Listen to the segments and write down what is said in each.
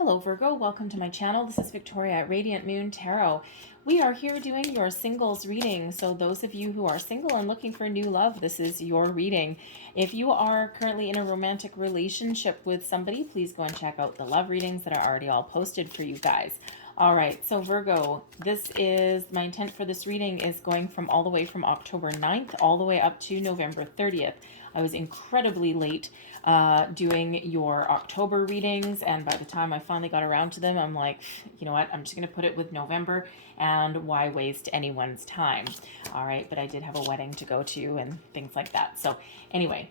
Hello Virgo, welcome to my channel. This is Victoria at Radiant Moon Tarot. We are here doing your singles reading. So those of you who are single and looking for new love, this is your reading. If you are currently in a romantic relationship with somebody, please go and check out the love readings that are already all posted for you guys. All right, so Virgo, this is my intent for this reading is going from all the way from October 9th all the way up to November 30th. I was incredibly late doing your October readings, and by the time I finally got around to them, I'm like, you know what, I'm just going to put it with November, and why waste anyone's time? All right, but I did have a wedding to go to and things like that. So anyway,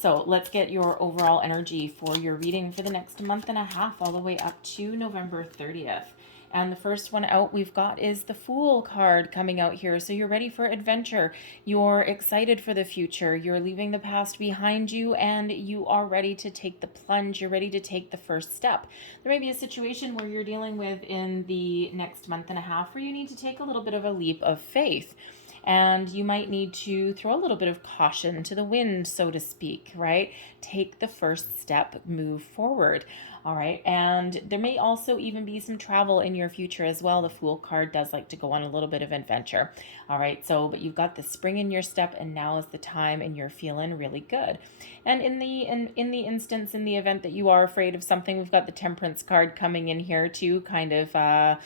so let's get your overall energy for your reading for the next month and a half, all the way up to November 30th. And the first one out we've got is the Fool card coming out here. So you're ready for adventure. You're excited for the future. You're leaving the past behind you and you are ready to take the plunge. You're ready to take the first step. There may be a situation where you're dealing with in the next month and a half where you need to take a little bit of a leap of faith. And you might need to throw a little bit of caution to the wind, so to speak, right? Take the first step, move forward. All right, and there may also even be some travel in your future as well. The Fool card does like to go on a little bit of adventure. All right, so but you've got the spring in your step, and now is the time, and you're feeling really good. And in the instance, in the event that you are afraid of something, we've got the Temperance card coming in here to kind of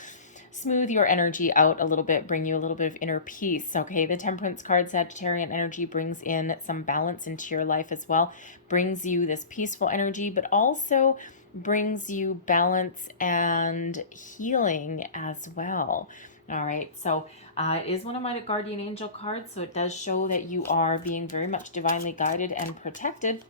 smooth your energy out a little bit, bring you a little bit of inner peace. Okay, the Temperance card, Sagittarian energy, brings in some balance into your life as well, brings you this peaceful energy, but also brings you balance and healing as well. All right, so it is one of my guardian angel cards, so it does show that you are being very much divinely guided and protected.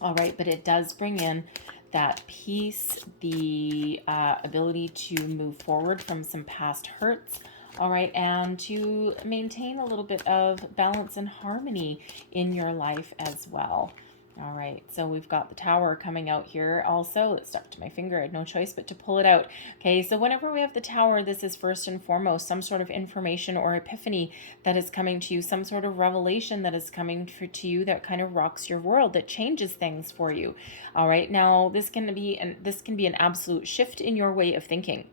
All right, but it does bring in that peace, the ability to move forward from some past hurts, all right, and to maintain a little bit of balance and harmony in your life as well. All right, so we've got the Tower coming out here also. It stuck to my finger. I had no choice but to pull it out. Okay, so whenever we have the Tower, this is first and foremost some sort of information or epiphany that is coming to you, some sort of revelation that is coming to you that kind of rocks your world, that changes things for you. All right, now this can be an absolute shift in your way of thinking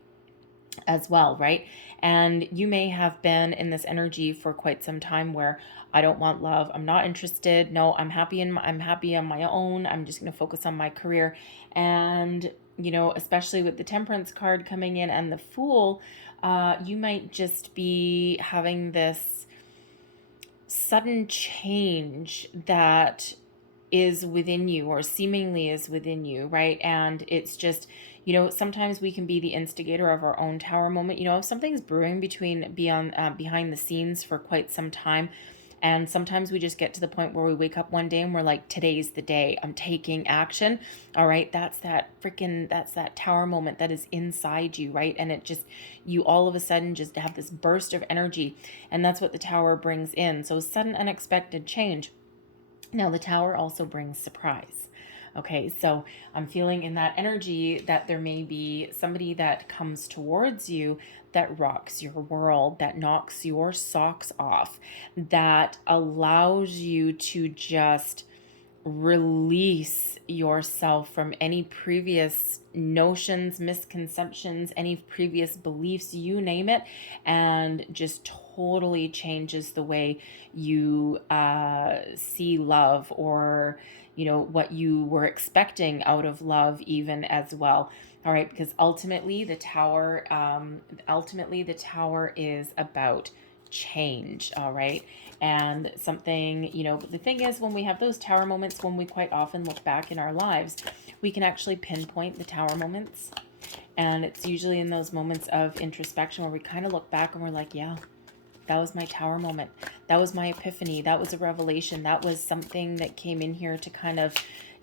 as well, right? And you may have been in this energy for quite some time where I don't want love, I'm not interested, no, I'm happy on my own, I'm just going to focus on my career. And you know, especially with the Temperance card coming in and the Fool, you might just be having this sudden change that is within you, or seemingly is within you, right? And it's just, you know, sometimes we can be the instigator of our own Tower moment. You know, if something's brewing behind the scenes for quite some time, and sometimes we just get to the point where we wake up one day and we're like, today's the day, I'm taking action. All right, that's that Tower moment that is inside you, right? And it just, you all of a sudden just have this burst of energy, and that's what the Tower brings in. So sudden unexpected change. Now, the Tower also brings surprise. Okay, so I'm feeling in that energy that there may be somebody that comes towards you that rocks your world, that knocks your socks off, that allows you to just release yourself from any previous notions, misconceptions, any previous beliefs, you name it, and just totally changes the way you see love, or you know, what you were expecting out of love even as well. All right, because ultimately the Tower is about change. All right, and something, you know, the thing is, when we have those Tower moments, when we quite often look back in our lives, we can actually pinpoint the Tower moments, and it's usually in those moments of introspection where we kind of look back and we're like, yeah, that was my Tower moment, that was my epiphany, that was a revelation, that was something that came in here to kind of,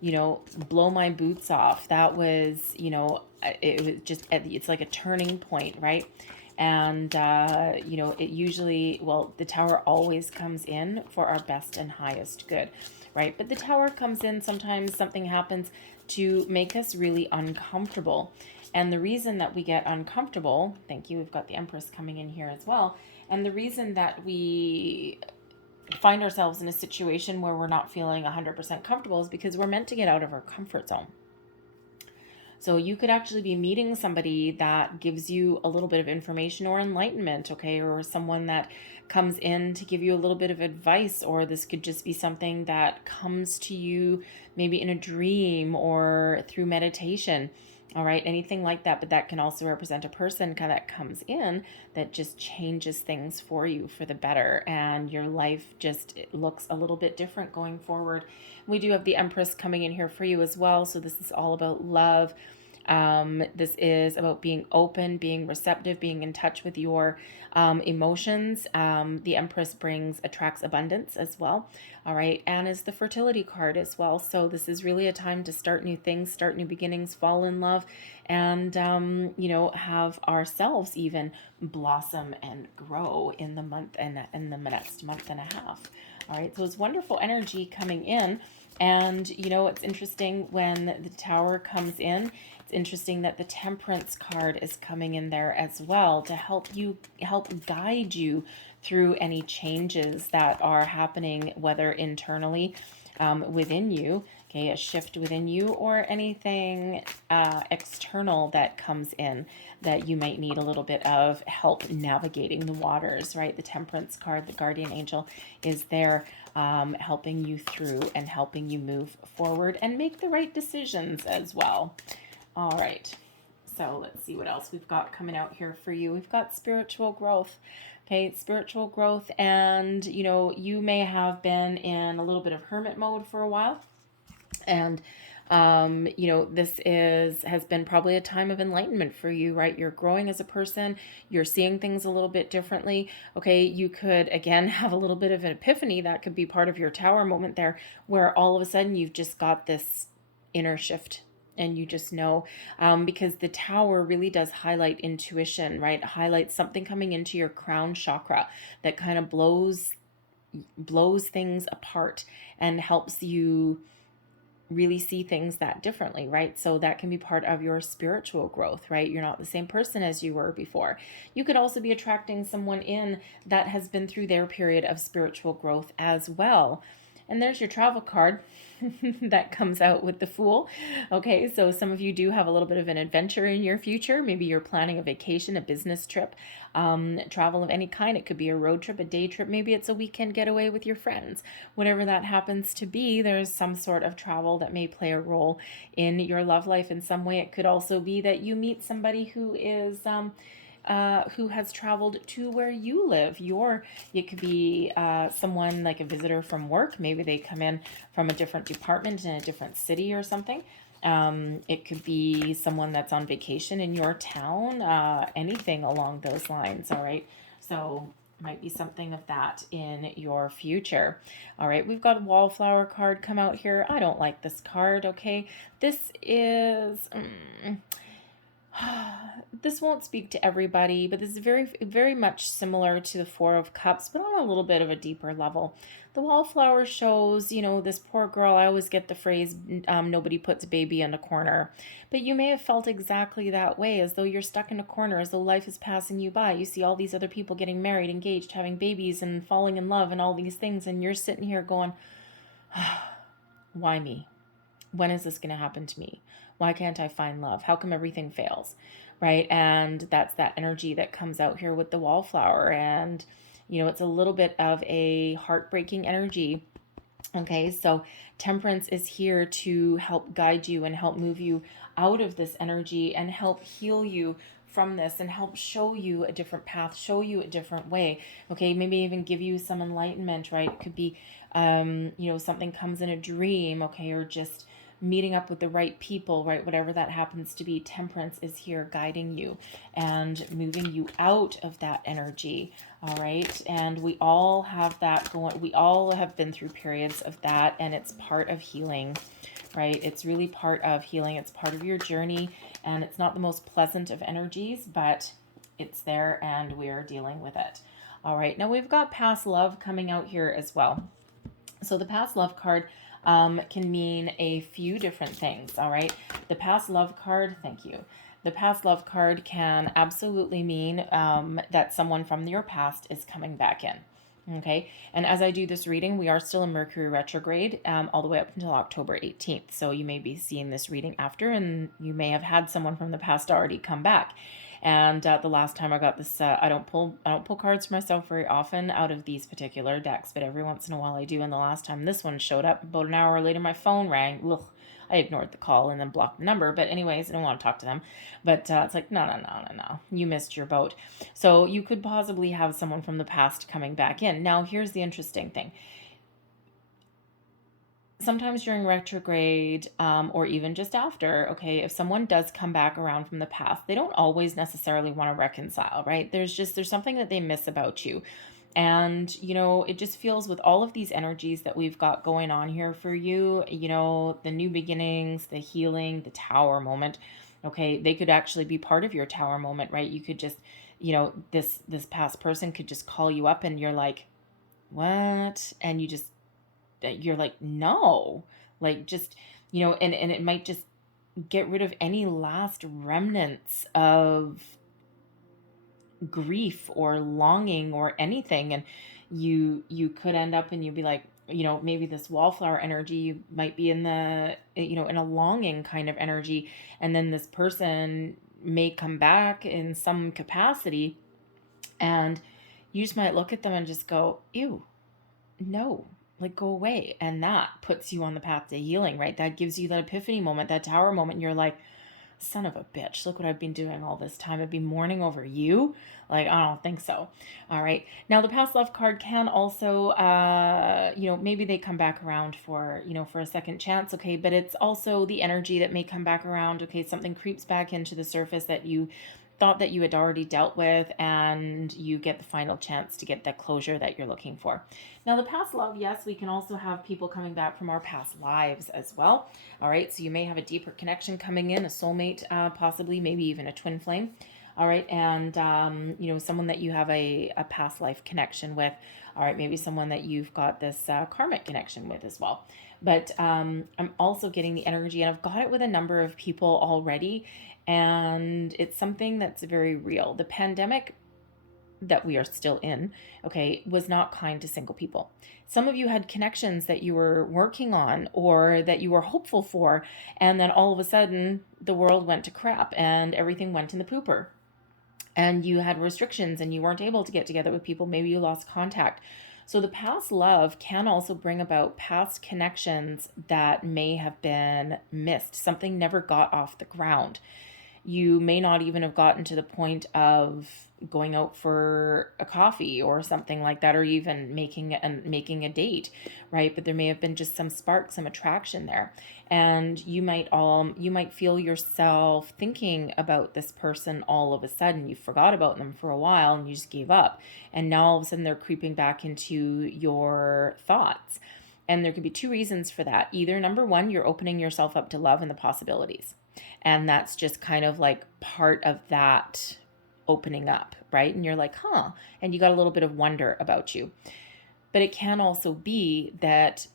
you know, blow my boots off. That was, you know, it was just, it's like a turning point, right? And, you know, it usually, well, the Tower always comes in for our best and highest good, right? But the Tower comes in, sometimes something happens to make us really uncomfortable. And the reason that we get uncomfortable, thank you, we've got the Empress coming in here as well. And the reason that we find ourselves in a situation where we're not feeling 100% comfortable is because we're meant to get out of our comfort zone. So you could actually be meeting somebody that gives you a little bit of information or enlightenment, okay? Or someone that comes in to give you a little bit of advice, or this could just be something that comes to you maybe in a dream or through meditation. All right, anything like that, but that can also represent a person kind of that comes in that just changes things for you for the better, and your life just looks a little bit different going forward. We do have the Empress coming in here for you as well, so this is all about love. This is about being open, being receptive, being in touch with your emotions. The Empress attracts abundance as well. All right. And is the fertility card as well. So this is really a time to start new things, start new beginnings, fall in love, and, have ourselves even blossom and grow in the month and in the next month and a half. All right. So it's wonderful energy coming in. And, it's interesting when the Tower comes in. It's interesting that the Temperance card is coming in there as well to help guide you through any changes that are happening, whether internally within you, okay, a shift within you, or anything external that comes in that you might need a little bit of help navigating the waters, right? The Temperance card, the guardian angel, is there helping you through and helping you move forward and make the right decisions as well. All right, so let's see what else we've got coming out here for you. We've got spiritual growth. Okay, spiritual growth, and you may have been in a little bit of hermit mode for a while, and this has been probably a time of enlightenment for you, right? You're growing as a person, you're seeing things a little bit differently. Okay, you could again have a little bit of an epiphany. That could be part of your Tower moment there, where all of a sudden you've just got this inner shift. And you just know, because the Tower really does highlight intuition, right? Highlights something coming into your crown chakra that kind of blows things apart and helps you really see things that differently, right? So that can be part of your spiritual growth, right? You're not the same person as you were before. You could also be attracting someone in that has been through their period of spiritual growth as well. And there's your travel card that comes out with the Fool. Okay, so some of you do have a little bit of an adventure in your future. Maybe you're planning a vacation, a business trip, travel of any kind. It could be a road trip, a day trip. Maybe it's a weekend getaway with your friends. Whatever that happens to be, there's some sort of travel that may play a role in your love life in some way. It could also be that you meet somebody who has traveled to where you live. It could be someone like a visitor from work. Maybe they come in from a different department in a different city or something. It could be someone that's on vacation in your town, anything along those lines. All right. So might be something of that in your future. All right, we've got a wallflower card come out here. I don't like this card. Okay, this is this won't speak to everybody, but this is very, very much similar to the Four of Cups, but on a little bit of a deeper level. The wallflower shows, this poor girl. I always get the phrase, nobody puts a baby in a corner. But you may have felt exactly that way, as though you're stuck in a corner, as though life is passing you by. You see all these other people getting married, engaged, having babies, and falling in love, and all these things, and you're sitting here going, why me? When is this going to happen to me? Why can't I find love? How come everything fails? Right? And that's that energy that comes out here with the wallflower. And, it's a little bit of a heartbreaking energy. Okay, so Temperance is here to help guide you and help move you out of this energy and help heal you from this and help show you a different path, show you a different way. Okay, maybe even give you some enlightenment, right? It could be, something comes in a dream, okay, or just meeting up with the right people, right? Whatever that happens to be, Temperance is here guiding you and moving you out of that energy. All right. And we all have that going. We all have been through periods of that, and it's part of healing, right? It's really part of healing. It's part of your journey, and it's not the most pleasant of energies, but it's there and we're dealing with it. All right. Now we've got past love coming out here as well. So the past love card can mean a few different things. All right. The past love card, thank you. The past love card can absolutely mean that someone from your past is coming back in. Okay, and as I do this reading, we are still in Mercury retrograde all the way up until October 18th. So you may be seeing this reading after, and you may have had someone from the past already come back. And the last time I got this, I don't pull cards for myself very often out of these particular decks, but every once in a while I do. And the last time this one showed up, about an hour later, my phone rang. Ugh. I ignored the call and then blocked the number. But anyways, I don't want to talk to them. But it's like, no. You missed your boat. So you could possibly have someone from the past coming back in. Now, here's the interesting thing. Sometimes during retrograde or even just after, okay, if someone does come back around from the past, they don't always necessarily want to reconcile, right? There's something that they miss about you. And, you know, it just feels with all of these energies that we've got going on here for you, you know, the new beginnings, the healing, the tower moment, okay, they could actually be part of your tower moment, right? You could just, you know, this past person could just call you up and you're like, what? And you're like, no, like just, you know, and it might just get rid of any last remnants of grief or longing or anything. And you could end up and you'd be like, you know, maybe this wallflower energy, you might be in the, you know, in a longing kind of energy, and then this person may come back in some capacity, and you just might look at them and just go, ew, no, like go away. And that puts you on the path to healing, right? That gives you that epiphany moment, that tower moment. And you're like, son of a bitch, look what I've been doing all this time. I'd be mourning over you. Like, I don't think so. All right. Now, the past love card can also, you know, maybe they come back around for, you know, for a second chance. Okay. But it's also the energy that may come back around. Okay. Something creeps back into the surface that you thought that you had already dealt with, and you get the final chance to get that closure that you're looking for. Now, the past love, yes, we can also have people coming back from our past lives as well. All right, so you may have a deeper connection coming in, a soulmate, possibly, maybe even a twin flame. All right, and you know, someone that you have a past life connection with. All right, maybe someone that you've got this karmic connection with as well. But I'm also getting the energy, and I've got it with a number of people already, and it's something that's very real. The pandemic that we are still in, okay, was not kind to single people. Some of you had connections that you were working on or that you were hopeful for, and then all of a sudden the world went to crap and everything went in the pooper. And you had restrictions and you weren't able to get together with people. Maybe you lost contact. So the past love can also bring about past connections that may have been missed. Something never got off the ground. You may not even have gotten to the point of going out for a coffee or something like that, or even making a date, right? But there may have been just some spark, some attraction there, and you might feel yourself thinking about this person all of a sudden. You forgot about them for a while and you just gave up, and now all of a sudden they're creeping back into your thoughts. And there could be two reasons for that. Either number one, you're opening yourself up to love and the possibilities. And that's just kind of like part of that opening up, right? And you're like, huh, and you got a little bit of wonder about you. But it can also be that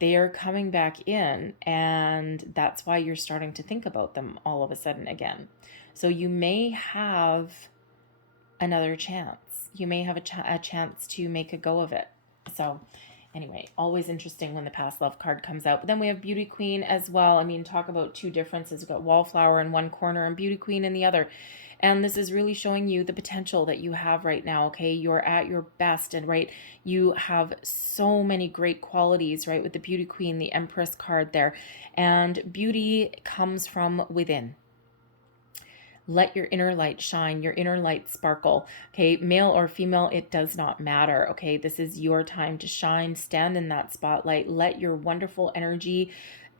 they're coming back in, and that's why you're starting to think about them all of a sudden again. So you may have another chance. You may have a chance to make a go of it. So anyway, always interesting when the past love card comes out. But then we have Beauty Queen as well. I mean, talk about two differences. We've got Wallflower in one corner and Beauty Queen in the other. And this is really showing you the potential that you have right now, okay? You're at your best, and right, you have so many great qualities, right, with the Beauty Queen, the Empress card there. And beauty comes from within. Let your inner light shine, your inner light sparkle, okay? Male or female, it does not matter, okay? This is your time to shine. Stand in that spotlight. Let your wonderful energy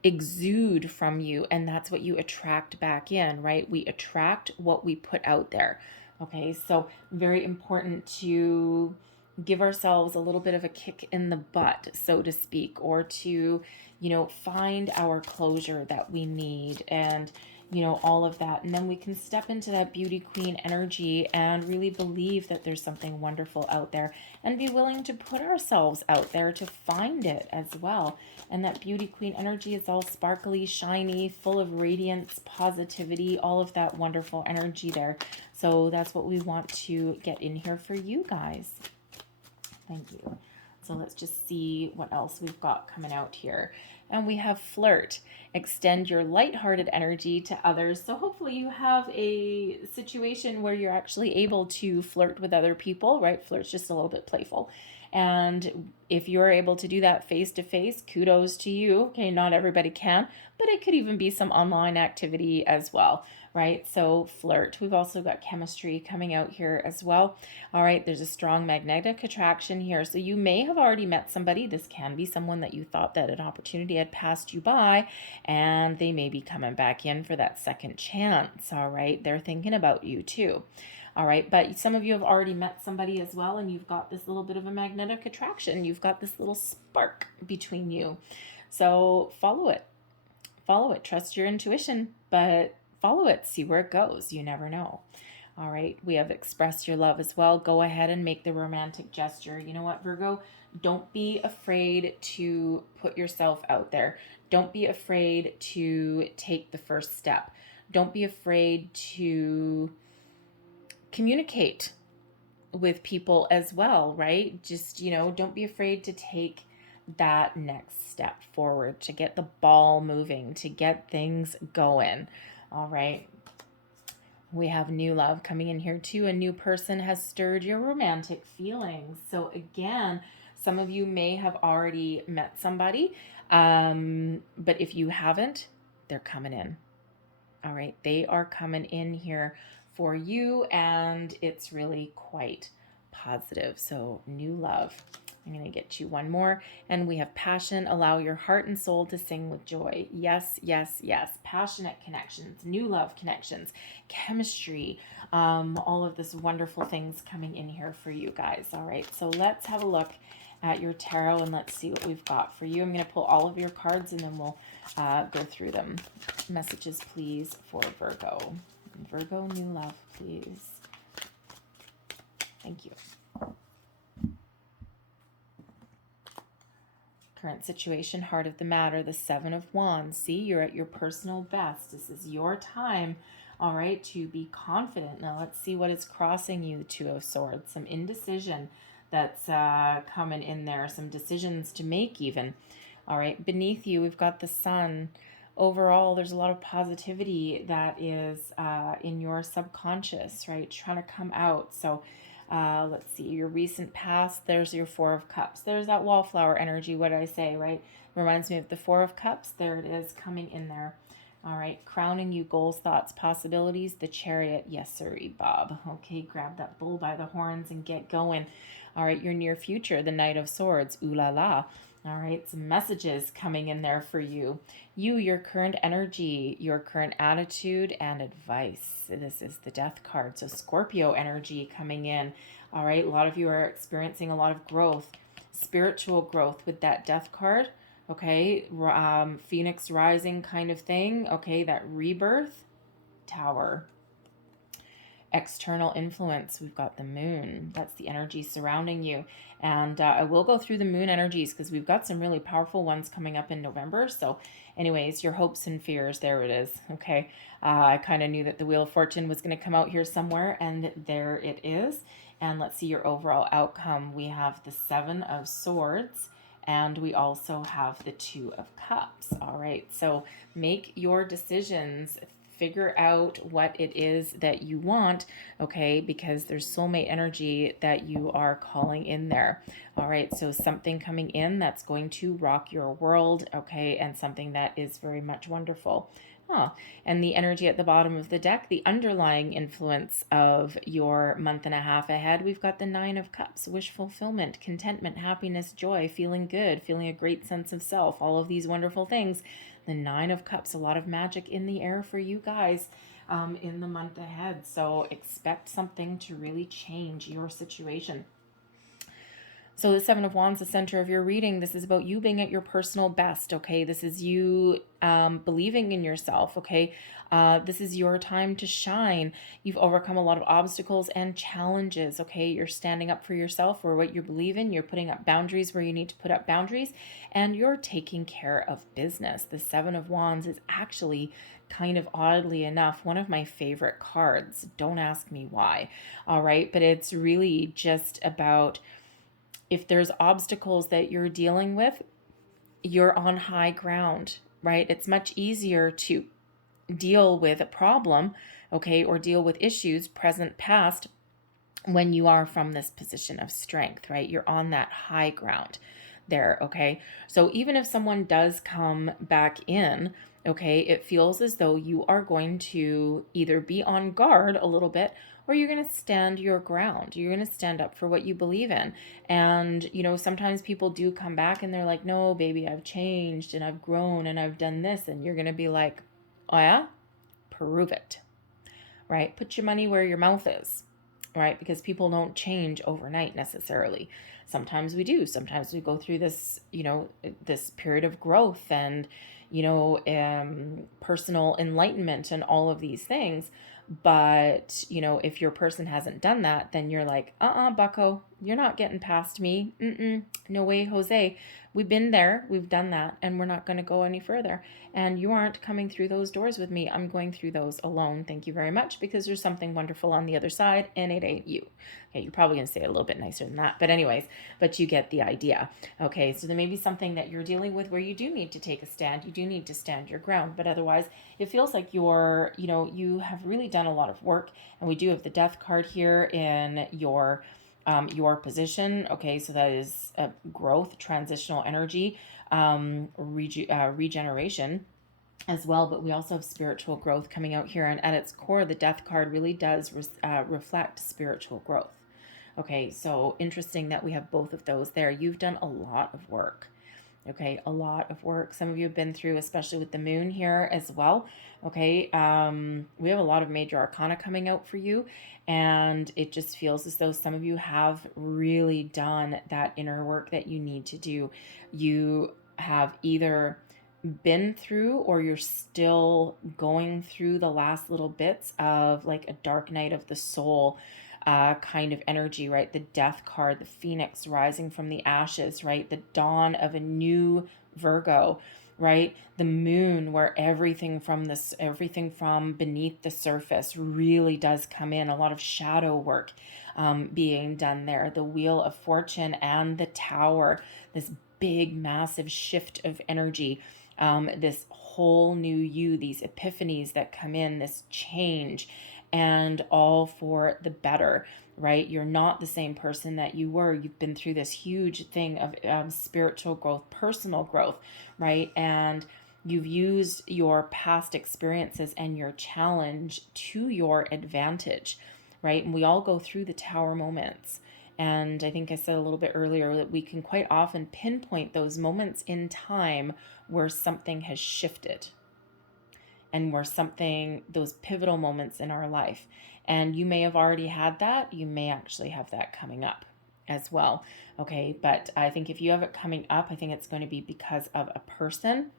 exude from you, and that's what you attract back in, right? We attract what we put out there, okay? So very important to give ourselves a little bit of a kick in the butt, so to speak, or to, you know, find our closure that we need, and you know, all of that. And then we can step into that Beauty Queen energy and really believe that there's something wonderful out there, and be willing to put ourselves out there to find it as well. And that Beauty Queen energy is all sparkly, shiny, full of radiance, positivity, all of that wonderful energy there. So that's what we want to get in here for you guys. Thank you. So let's just see what else we've got coming out here. And we have flirt. Extend your lighthearted energy to others. So hopefully you have a situation where you're actually able to flirt with other people, right? Flirt's just a little bit playful. And if you're able to do that face to face, kudos to you. Okay, not everybody can, but it could even be some online activity as well, right? So flirt. We've also got chemistry coming out here as well. All right, there's a strong magnetic attraction here. So you may have already met somebody. This can be someone that you thought that an opportunity had passed you by, and they may be coming back in for that second chance. All right, they're thinking about you too. All right, but some of you have already met somebody as well, and you've got this little bit of a magnetic attraction. You've got this little spark between you. So follow it. Follow it. Trust your intuition, but follow it. See where it goes. You never know. All right, we have express your love as well. Go ahead and make the romantic gesture. You know what, Virgo? Don't be afraid to put yourself out there. Don't be afraid to take the first step. Don't be afraid to communicate with people as well, right? Just, don't be afraid to take that next step forward, to get the ball moving, to get things going. All right. We have new love coming in here too. A new person has stirred your romantic feelings. So again, some of you may have already met somebody, but if you haven't, they're coming in. All right. They are coming in here for you, and it's really quite positive. So new love. I'm going to get you one more. And we have passion. Allow your heart and soul to sing with joy. Yes, yes, yes. Passionate connections, new love connections, chemistry, all of this wonderful things coming in here for you guys. All right, so let's have a look at your tarot and let's see what we've got for you. I'm going to pull all of your cards and then we'll go through them. Messages, please, for Virgo. Virgo, new love, please. Thank you. Current situation, heart of the matter, the Seven of Wands. See, you're at your personal best. This is your time, all right, to be confident. Now let's see what is crossing you, the Two of Swords. Some indecision that's coming in there, some decisions to make even. All right, beneath you, we've got the Sun. Overall, there's a lot of positivity that is in your subconscious, right, trying to come out. So let's see, your recent past, there's your Four of Cups. There's that wallflower energy, what did I say, right? Reminds me of the Four of Cups. There it is coming in there. All right, crowning you, goals, thoughts, possibilities, the Chariot. Yes, sirree, Bob. Okay, grab that bull by the horns and get going. All right, your near future, the Knight of Swords. Ooh la la. All right, some messages coming in there for you. You, your current energy, your current attitude, and advice. This is the Death card. So Scorpio energy coming in. All right, a lot of you are experiencing a lot of growth, spiritual growth with that Death card. Okay, Phoenix rising kind of thing. Okay, that rebirth. Tower. External influence, we've got the Moon. That's the energy surrounding you. And I will go through the Moon energies because we've got some really powerful ones coming up in November. So anyways, your hopes and fears, there it is. Okay, I kind of knew that the Wheel of Fortune was going to come out here somewhere, and there it is. And let's see your overall outcome. We have the Seven of Swords, and we also have the Two of Cups. All right, so make your decisions. Figure out what it is that you want, okay, because there's soulmate energy that you are calling in there. All right, so something coming in that's going to rock your world, okay, and something that is very much wonderful. And the energy at the bottom of the deck, the underlying influence of your month and a half ahead, we've got the Nine of Cups, wish fulfillment, contentment, happiness, joy, feeling good, feeling a great sense of self, all of these wonderful things. The Nine of Cups, a lot of magic in the air for you guys in the month ahead. So expect something to really change your situation. So the Seven of Wands, the center of your reading, this is about you being at your personal best, okay? This is you believing in yourself, okay? This is your time to shine. You've overcome a lot of obstacles and challenges, okay? You're standing up for yourself or what you believe in. You're putting up boundaries where you need to put up boundaries, and you're taking care of business. The Seven of Wands is actually kind of oddly enough one of my favorite cards. Don't ask me why, all right? But it's really just about if there's obstacles that you're dealing with, you're on high ground, right? It's much easier to deal with a problem, okay, or deal with issues, present, past, when you are from this position of strength, right? You're on that high ground there, okay? So even if someone does come back in, okay, it feels as though you are going to either be on guard a little bit, or you're going to stand your ground. You're going to stand up for what you believe in. And, you know, sometimes people do come back and they're like, no, baby, I've changed and I've grown and I've done this. And you're going to be like, oh yeah, prove it, right? Put your money where your mouth is, right? Because people don't change overnight necessarily. Sometimes we do. Sometimes we go through this, you know, this period of growth and, you know, personal enlightenment and all of these things. But, you know, if your person hasn't done that, then you're like, bucko, you're not getting past me. No way, Jose. We've been there, we've done that, and we're not going to go any further. And you aren't coming through those doors with me. I'm going through those alone. Thank you very much, because there's something wonderful on the other side, and it ain't you. Okay, you're probably going to say it a little bit nicer than that. But anyways, but you get the idea. Okay, so there may be something that you're dealing with where you do need to take a stand. You do need to stand your ground. But otherwise, it feels like you're, you know, you have really done a lot of work. And we do have the Death card here in your position. Okay, so that is growth, transitional energy, regeneration as well. But we also have spiritual growth coming out here. And at its core, the Death card really does reflect spiritual growth. Okay, so interesting that we have both of those there. You've done a lot of work. Okay, a lot of work. Some of you have been through, especially with the moon here as well. Okay, we have a lot of major arcana coming out for you, and it just feels as though some of you have really done that inner work that you need to do. You have either been through, or you're still going through the last little bits of like a dark night of the soul kind of energy, right? The Death card, the phoenix rising from the ashes, right? The dawn of a new Virgo, right? The moon, where everything from beneath the surface really does come in. A lot of shadow work being done there. The wheel of fortune and the tower, this big, massive shift of energy. This whole new you, these epiphanies that come in, this change, and all for the better, right? You're not the same person that you were. You've been through this huge thing of spiritual growth, personal growth, right? And you've used your past experiences and your challenge to your advantage, right? And we all go through the tower moments. And I think I said a little bit earlier that we can quite often pinpoint those moments in time where something has shifted, and where those pivotal moments in our life. And you may have already had that. You may actually have that coming up as well. Okay, but I think if you have it coming up, I think it's going to be because of a person,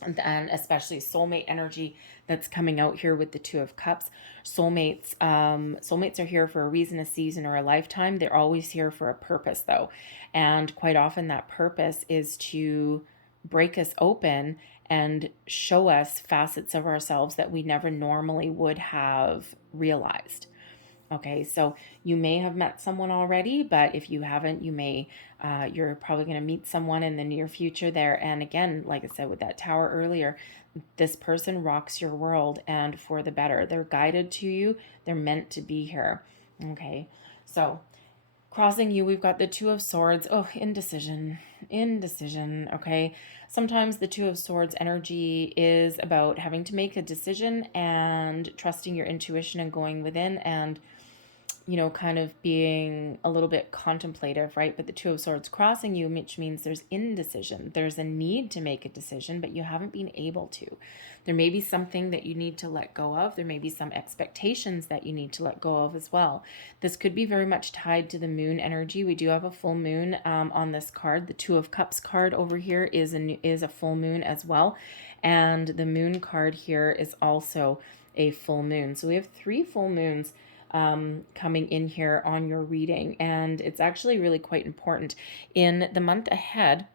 and especially soulmate energy that's coming out here with the Two of Cups. Soulmates are here for a reason, a season, or a lifetime. They're always here for a purpose, though. And quite often that purpose is to break us open and show us facets of ourselves that we never normally would have realized. Okay, so you may have met someone already, but if you haven't, you're probably going to meet someone in the near future there. And again, like I said with that tower earlier, this person rocks your world, and for the better. They're guided to you. They're meant to be here. Okay, so crossing you, we've got the Two of Swords. Oh, indecision. Okay, sometimes the Two of Swords energy is about having to make a decision and trusting your intuition and going within, and you know, kind of being a little bit contemplative, right? But the Two of Swords crossing you, which means there's indecision. There's a need to make a decision, but you haven't been able to. There may be something that you need to let go of. There may be some expectations that you need to let go of as well. This could be very much tied to the moon energy. We do have a full moon on this card. The Two of Cups card over here is a full moon as well. And the moon card here is also a full moon. So we have 3 full moons coming in here on your reading, and it's actually really quite important. In the month ahead,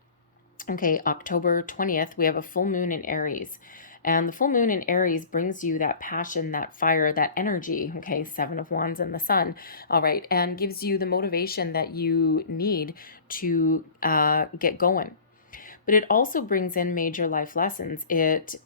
okay, October 20th, we have a full moon in Aries, And the full moon in Aries brings you that passion, that fire, that energy, okay, 7 of Wands and the sun, all right, and gives you the motivation that you need to get going. But it also brings in major life lessons. It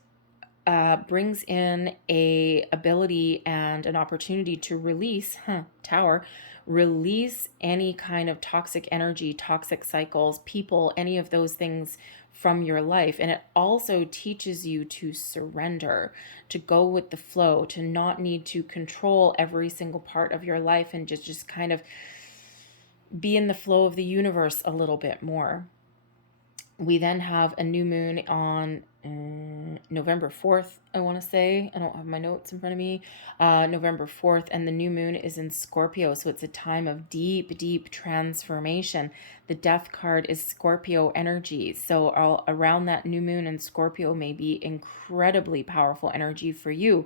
brings in a ability and an opportunity to release, Tower, release any kind of toxic energy, toxic cycles, people, any of those things from your life. And it also teaches you to surrender, to go with the flow, to not need to control every single part of your life, and just kind of be in the flow of the universe a little bit more. We then have a new moon on November 4th, I want to say. I don't have my notes in front of me. November 4th, and the new moon is in Scorpio, so it's a time of deep, deep transformation. The death card is Scorpio energy, so around that new moon in Scorpio may be incredibly powerful energy for you,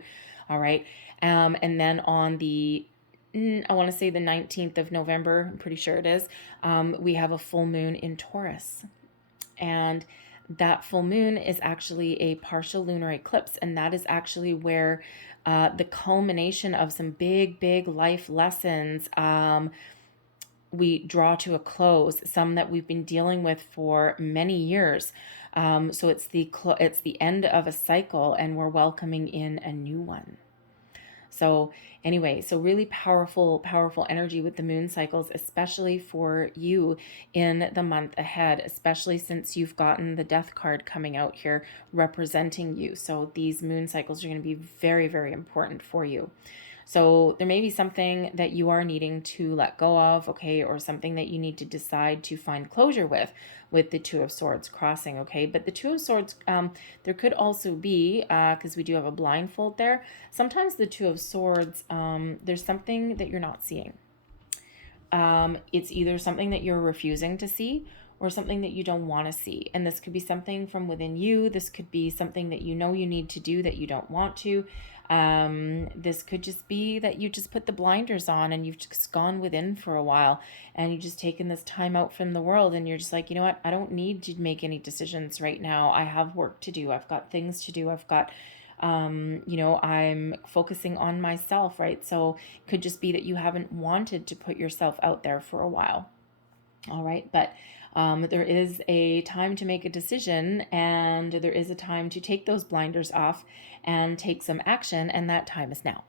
all right? And then on the I want to say the 19th of November, I'm pretty sure it is, we have a full moon in Taurus. And that full moon is actually a partial lunar eclipse, and that is actually where the culmination of some big, big life lessons we draw to a close, some that we've been dealing with for many years. So it's the end of a cycle, and we're welcoming in a new one. So anyway, so really powerful, powerful energy with the moon cycles, especially for you in the month ahead, especially since you've gotten the death card coming out here representing you. So these moon cycles are going to be very, very important for you. So there may be something that you are needing to let go of, okay, or something that you need to decide to find closure with the Two of Swords crossing, okay? But the Two of Swords, there could also be, because we do have a blindfold there, sometimes the Two of Swords, there's something that you're not seeing. It's either something that you're refusing to see or something that you don't want to see. And this could be something from within you. This could be something that you know you need to do that you don't want to. This could just be that you just put the blinders on and you've just gone within for a while and you've just taken this time out from the world and you're just like, you know what, I don't need to make any decisions right now. I have work to do. I've got things to do. I've got, I'm focusing on myself, right? So it could just be that you haven't wanted to put yourself out there for a while. All right. But there is a time to make a decision, and there is a time to take those blinders off and take some action, and that time is now.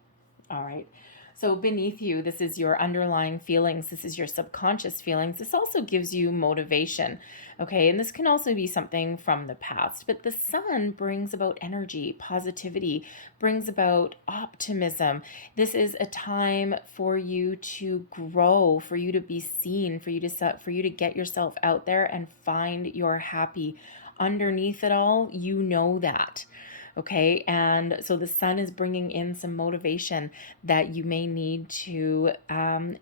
All right. So beneath you, this is your underlying feelings. This is your subconscious feelings. This also gives you motivation, okay? And this can also be something from the past. But the sun brings about energy, positivity, brings about optimism. This is a time for you to grow, for you to be seen, for you to get yourself out there and find your happy. Underneath it all, you know that. Okay, and so the sun is bringing in some motivation that you may need to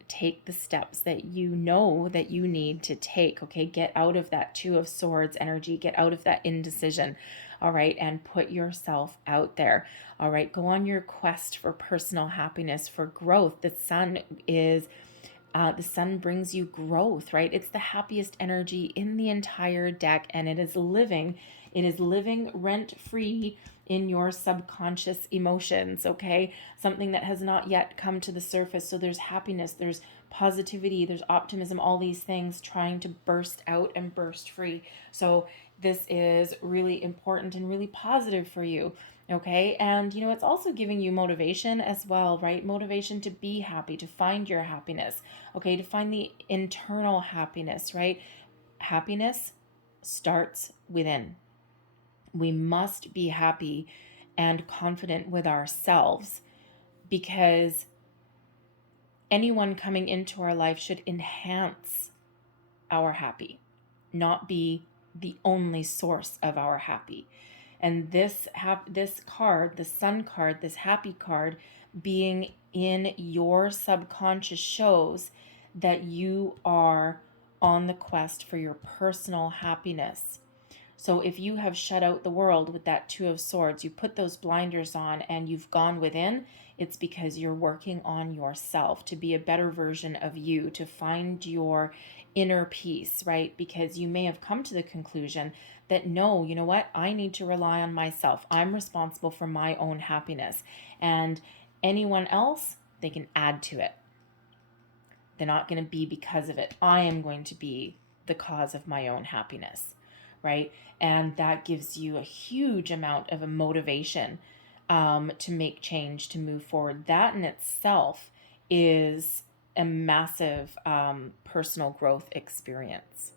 take the steps that you know that you need to take. Okay, get out of that Two of Swords energy, get out of that indecision. All right, and put yourself out there. All right, go on your quest for personal happiness, for growth. The sun brings you growth, right? It's the happiest energy in the entire deck, and it is living rent-free in your subconscious emotions, okay? Something that has not yet come to the surface. So there's happiness, there's positivity, there's optimism, all these things trying to burst out and burst free. So this is really important and really positive for you, okay? And, it's also giving you motivation as well, right? Motivation to be happy, to find your happiness, okay? To find the internal happiness, right? Happiness starts within. We must be happy and confident with ourselves, because anyone coming into our life should enhance our happy, not be the only source of our happy. And this card, the sun card, this happy card being in your subconscious shows that you are on the quest for your personal happiness. So if you have shut out the world with that Two of Swords, you put those blinders on and you've gone within, it's because you're working on yourself to be a better version of you, to find your inner peace, right? Because you may have come to the conclusion that no, you know what? I need to rely on myself. I'm responsible for my own happiness. And anyone else, they can add to it. They're not going to be because of it. I am going to be the cause of my own happiness, right? And that gives you a huge amount of a motivation to make change, to move forward. That in itself is a massive personal growth experience.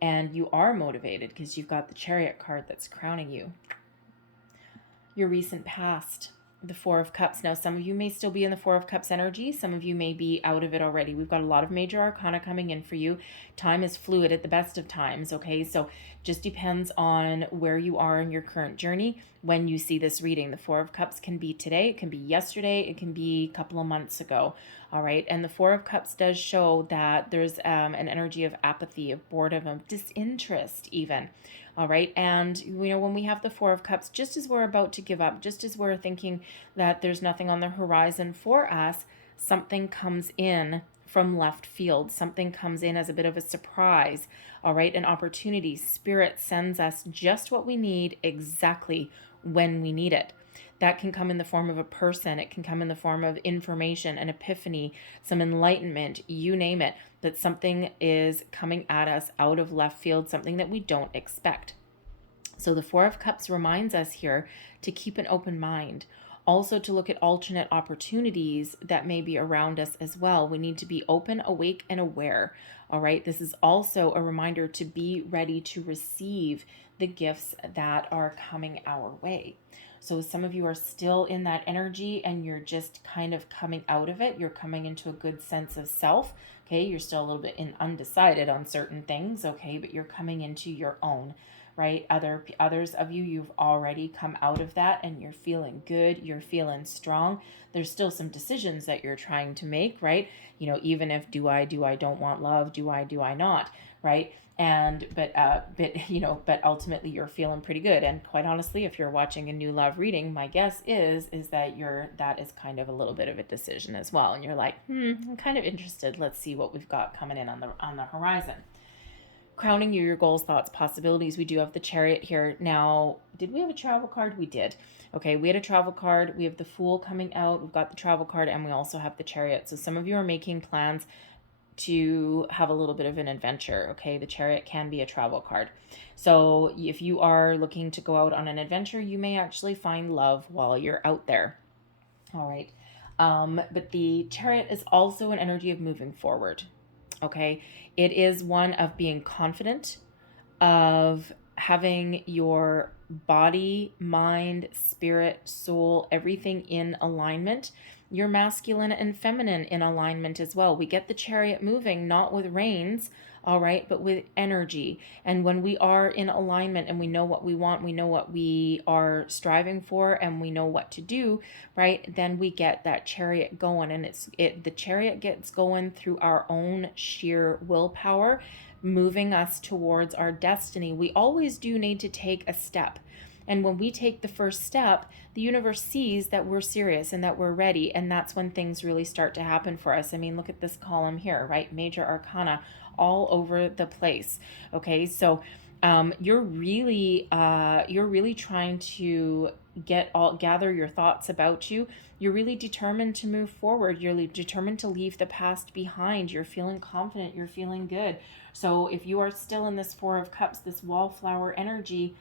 And you are motivated because you've got the Chariot card that's crowning you. Your recent past, the Four of Cups. Now, some of you may still be in the Four of Cups energy. Some of you may be out of it already. We've got a lot of major arcana coming in for you. Time is fluid at the best of times, okay? So just depends on where you are in your current journey when you see this reading. The Four of Cups can be today, it can be yesterday, it can be a couple of months ago, all right? And the Four of Cups does show that there's an energy of apathy, of boredom, of disinterest even. All right. And, you know, when we have the Four of Cups, just as we're about to give up, just as we're thinking that there's nothing on the horizon for us, something comes in from left field. Something comes in as a bit of a surprise. All right. An opportunity. Spirit sends us just what we need exactly when we need it. That can come in the form of a person. It can come in the form of information, an epiphany, some enlightenment, you name it. That something is coming at us out of left field, something that we don't expect. So the Four of Cups reminds us here to keep an open mind. Also to look at alternate opportunities that may be around us as well. We need to be open, awake, and aware. All right. This is also a reminder to be ready to receive the gifts that are coming our way. So some of you are still in that energy and you're just kind of coming out of it. You're coming into a good sense of self. Okay. You're still a little bit undecided on certain things. Okay. But you're coming into your own, right? Others of you, you've already come out of that and you're feeling good. You're feeling strong. There's still some decisions that you're trying to make, right? You know, even if do I don't want love, do I not, right? But ultimately you're feeling pretty good. And quite honestly, if you're watching a new love reading, my guess is that that is kind of a little bit of a decision as well. And you're like, I'm kind of interested. Let's see what we've got coming in on the horizon. Crowning you, your goals, thoughts, possibilities. We do have the Chariot here. Now, did we have a travel card? We did. Okay, we had a travel card. We have the Fool coming out. We've got the travel card, and we also have the Chariot. So some of you are making plans to have a little bit of an adventure. Okay, the Chariot can be a travel card. So if you are looking to go out on an adventure, you may actually find love while you're out there. All right. But the Chariot is also an energy of moving forward. Okay, it is one of being confident, of having your body, mind, spirit, soul, everything in alignment, your masculine and feminine in alignment as well. We get the Chariot moving, not with reins, all right, but with energy. And when we are in alignment and we know what we want, we know what we are striving for, and we know what to do, right, then we get that Chariot going. And the Chariot gets going through our own sheer willpower, moving us towards our destiny. We always do need to take a step. And when we take the first step, the universe sees that we're serious and that we're ready. And that's when things really start to happen for us. I mean, look at this column here, right? Major arcana all over the place. Okay, so you're really trying to gather your thoughts about you. You're really determined to move forward. You're determined to leave the past behind. You're feeling confident. You're feeling good. So if you are still in this Four of Cups, this wallflower energy,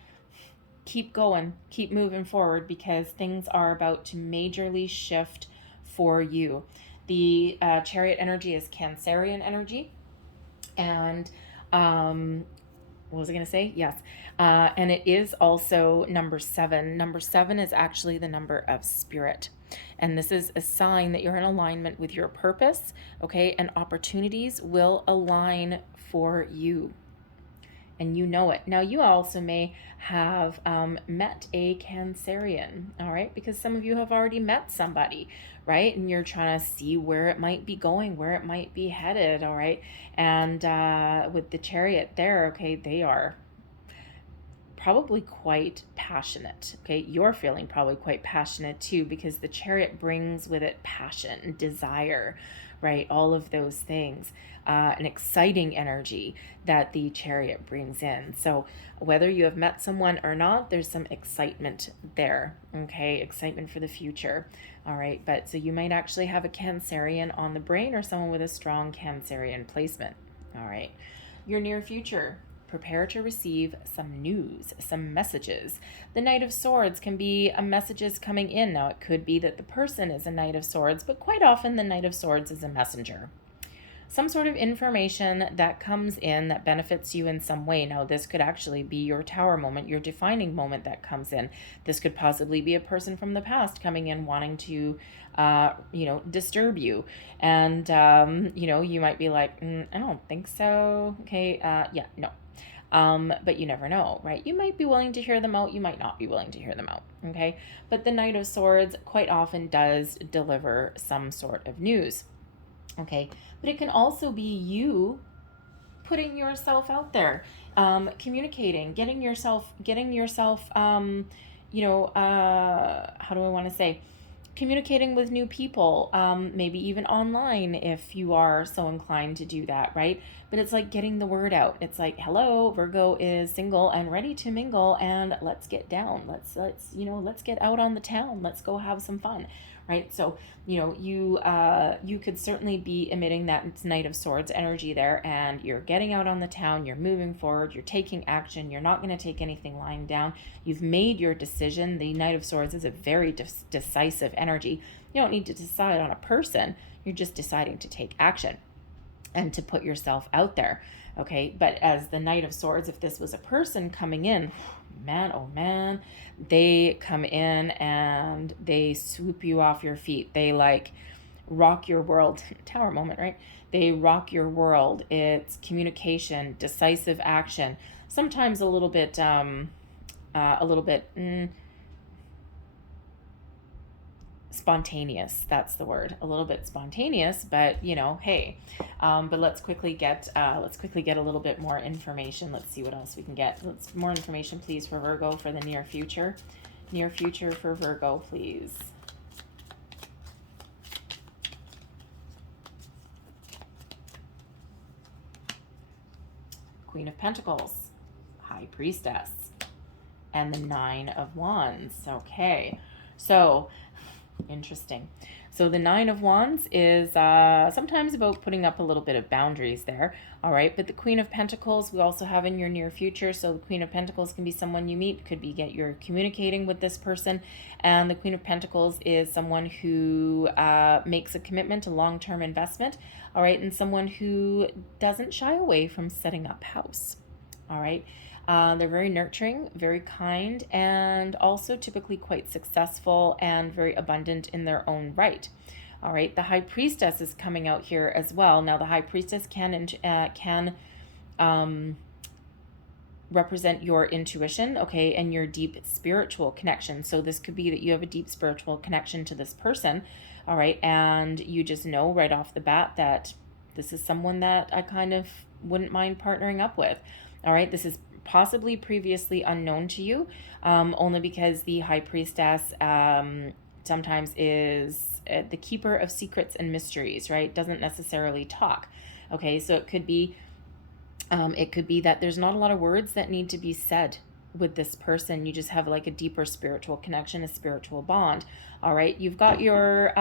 keep going, keep moving forward, because things are about to majorly shift for you. The Chariot energy is Cancerian energy. And what was I going to say? Yes. And it is also number 7. Number 7 is actually the number of spirit. And this is a sign that you're in alignment with your purpose, okay? And opportunities will align for you. And you know it. Now, you also may have met a Cancerian, all right? Because some of you have already met somebody, right? And you're trying to see where it might be going, where it might be headed, all right? And with the Chariot there, okay, probably quite passionate. Okay, you're feeling probably quite passionate too, because the Chariot brings with it passion, desire, right? All of those things, an exciting energy that the Chariot brings in. So whether you have met someone or not, there's some excitement there. Okay, excitement for the future. All right, but so you might actually have a Cancerian on the brain, or someone with a strong Cancerian placement. All right, your near future. Prepare to receive some news, some messages. The Knight of Swords can be a messages coming in. Now, it could be that the person is a Knight of Swords, but quite often the Knight of Swords is a messenger. Some sort of information that comes in that benefits you in some way. Now, this could actually be your Tower moment, your defining moment that comes in. This could possibly be a person from the past coming in wanting to, disturb you. And, you might be like, I don't think so. Okay, no. But you never know, right? You might be willing to hear them out. You might not be willing to hear them out, okay? But the Knight of Swords quite often does deliver some sort of news, okay? But it can also be you putting yourself out there, communicating, getting yourself, how do I want to say, communicating with new people, maybe even online if you are so inclined to do that, right? But it's like getting the word out. It's like, hello, Virgo is single and ready to mingle, and let's get down. Let's get out on the town. Let's go have some fun, right? So, you could certainly be emitting that Knight of Swords energy there, and you're getting out on the town, you're moving forward, you're taking action, you're not going to take anything lying down. You've made your decision. The Knight of Swords is a very decisive energy. You don't need to decide on a person. You're just deciding to take action and to put yourself out there, okay? But as the Knight of Swords, if this was a person coming in, man, oh man, they come in and they swoop you off your feet. They like rock your world. Tower moment, right? They rock your world. It's communication, decisive action, sometimes a little bit spontaneous. That's the word. A little bit spontaneous, but hey. But let's quickly get a little bit more information. Let's see what else we can get. More information, please, for Virgo for the near future. Near future for Virgo, please. Queen of Pentacles, High Priestess, and the Nine of Wands. Okay, so interesting. So the Nine of Wands is sometimes about putting up a little bit of boundaries there, all right? But the Queen of Pentacles we also have in your near future. So the Queen of Pentacles can be someone you meet, could be you're communicating with this person. And the Queen of Pentacles is someone who makes a commitment, a long-term investment, all right? And someone who doesn't shy away from setting up house, all right? They're very nurturing, very kind, and also typically quite successful and very abundant in their own right. All right, the High Priestess is coming out here as well. Now, the High Priestess can represent your intuition, okay, and your deep spiritual connection. So this could be that you have a deep spiritual connection to this person, all right, and you just know right off the bat that this is someone that I kind of wouldn't mind partnering up with. All right, this is possibly previously unknown to you, only because the High Priestess sometimes is the keeper of secrets and mysteries, right? Doesn't necessarily talk. Okay, so it could be that there's not a lot of words that need to be said with this person. You just have like a deeper spiritual connection, a spiritual bond. All right, you've got your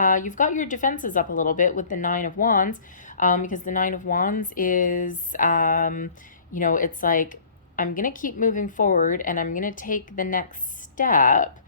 defenses up a little bit with the Nine of Wands, because the Nine of Wands is it's like, I'm going to keep moving forward and I'm going to take the next step,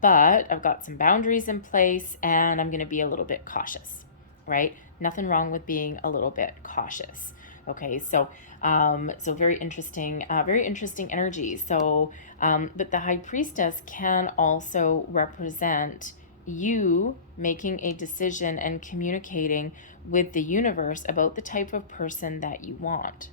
but I've got some boundaries in place and I'm going to be a little bit cautious, right? Nothing wrong with being a little bit cautious. Okay, so very interesting energy. So, but the High Priestess can also represent you making a decision and communicating with the universe about the type of person that you want.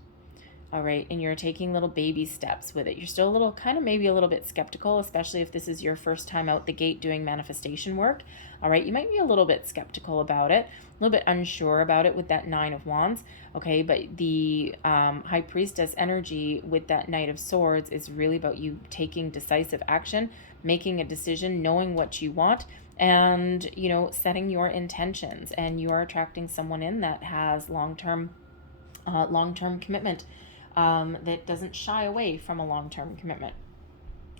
All right, and you're taking little baby steps with it. You're still a little, kind of maybe a little bit skeptical, especially if this is your first time out the gate doing manifestation work. All right, you might be a little bit skeptical about it, a little bit unsure about it with that Nine of Wands. Okay, but the High Priestess energy with that Knight of Swords is really about you taking decisive action, making a decision, knowing what you want, and, you know, setting your intentions. And you are attracting someone in that has long-term commitment, that doesn't shy away from a long-term commitment,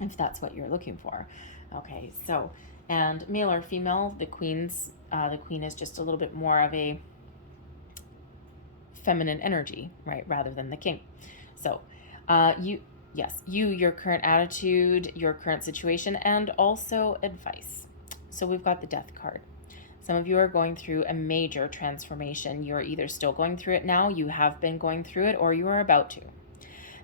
if that's what you're looking for. Okay, so, and male or female, the queen is just a little bit more of a feminine energy, right, rather than the king. So, your current attitude, your current situation, and also advice. So we've got the Death card. Some of you are going through a major transformation. You're either still going through it now, you have been going through it, or you are about to.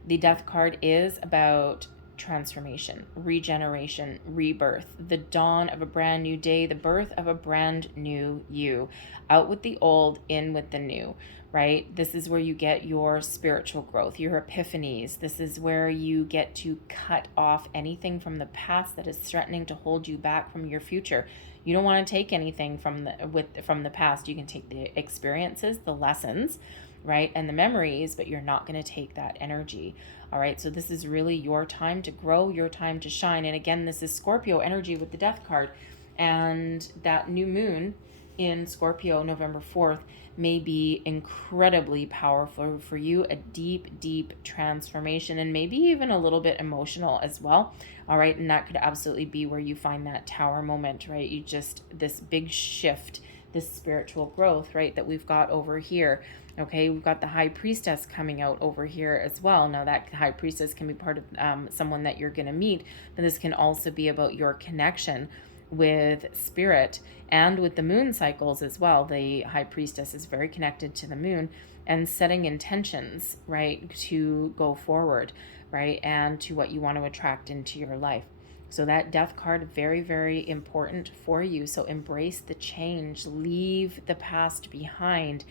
The Death card is about transformation, regeneration, rebirth, the dawn of a brand new day, the birth of a brand new you. Out with the old, in with the new, right? This is where you get your spiritual growth, your epiphanies. This is where you get to cut off anything from the past that is threatening to hold you back from your future. You don't want to take anything from the past. You can take the experiences, the lessons, right, and the memories, but you're not going to take that energy. All right, so this is really your time to grow, your time to shine. And again, this is Scorpio energy with the Death card, and that new moon in Scorpio, November 4th, may be incredibly powerful for you, a deep transformation, and maybe even a little bit emotional as well. All right, and that could absolutely be where you find that tower moment, right? You just, this big shift, this spiritual growth, right, that we've got over here. Okay, we've got the High Priestess coming out over here as well. Now that High Priestess can be part of someone that you're going to meet, but this can also be about your connection with spirit and with the moon cycles as well. The High Priestess is very connected to the moon and setting intentions, right, to go forward, right, and to what you want to attract into your life. So that Death card, very important for you. So embrace the change, leave the past behind,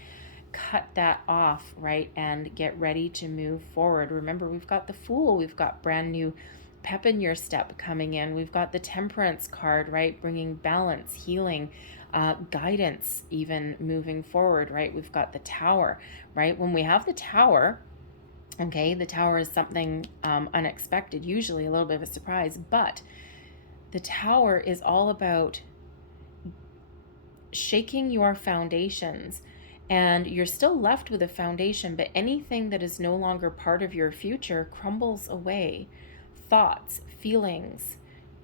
cut that off, right, and get ready to move forward. Remember, we've got the Fool, we've got brand new pep in your step coming in. We've got the Temperance card, right, bringing balance, healing, guidance, even moving forward, right? We've got the Tower, right? When we have the Tower, okay, the Tower is something unexpected, usually a little bit of a surprise, but the Tower is all about shaking your foundations. And you're still left with a foundation, but anything that is no longer part of your future crumbles away. Thoughts, feelings,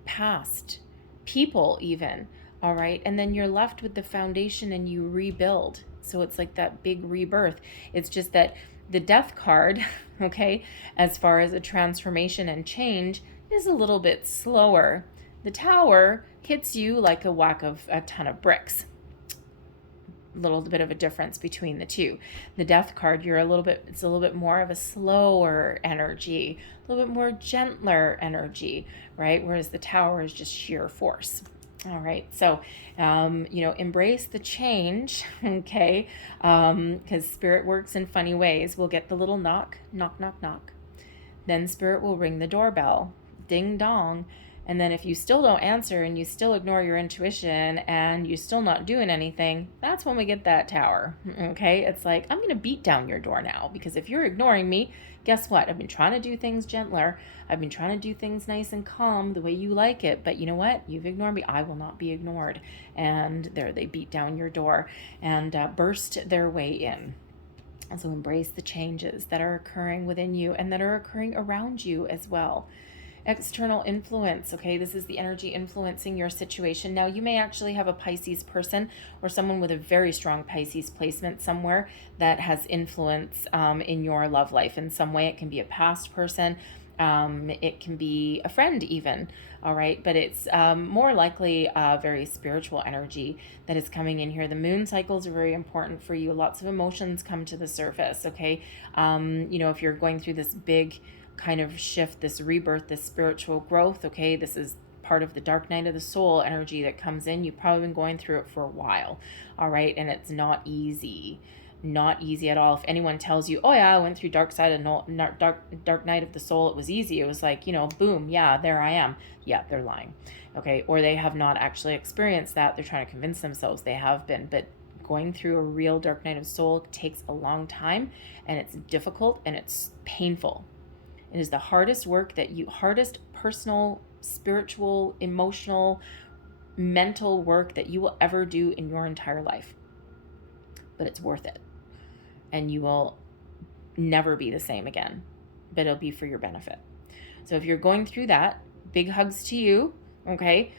past, people even, all right? And then you're left with the foundation and you rebuild. So it's like that big rebirth. It's just that the Death card, okay, as far as a transformation and change, is a little bit slower. The Tower hits you like a whack of a ton of bricks. Little bit of a difference between the two. The Death card, it's a little bit more of a slower energy, a little bit more gentler energy, right? Whereas the Tower is just sheer force. All right, so embrace the change, okay? Because Spirit works in funny ways. We'll get the little knock. Then Spirit will ring the doorbell, ding dong. And then if you still don't answer and you still ignore your intuition and you're still not doing anything, that's when we get that Tower, okay? It's like, I'm going to beat down your door now, because if you're ignoring me, guess what? I've been trying to do things gentler. I've been trying to do things nice and calm the way you like it. But you know what? You've ignored me. I will not be ignored. And there they beat down your door and burst their way in. And so embrace the changes that are occurring within you and that are occurring around you as well. External influence, okay, this is the energy influencing your situation. Now, you may actually have a Pisces person or someone with a very strong Pisces placement somewhere that has influence in your love life in some way. It can be a past person, it can be a friend even, all right, but it's more likely a very spiritual energy that is coming in here. The moon cycles are very important for you. Lots of emotions come to the surface, okay? If you're going through this big kind of shift, this rebirth, this spiritual growth, okay, this is part of the dark night of the soul energy that comes in. You've probably been going through it for a while, all right, and it's not easy. not easy at all. If anyone tells you, oh yeah, I went through dark night of the soul, it was easy, it was like, you know, boom, yeah, there I am. Yeah, they're lying. Okay. Or they have not actually experienced that. They're trying to convince themselves they have been. But going through a real dark night of soul takes a long time, and it's difficult and it's painful. It is the hardest work hardest personal, spiritual, emotional, mental work that you will ever do in your entire life. But it's worth it. And you will never be the same again, but it'll be for your benefit. So if you're going through that, big hugs to you, okay?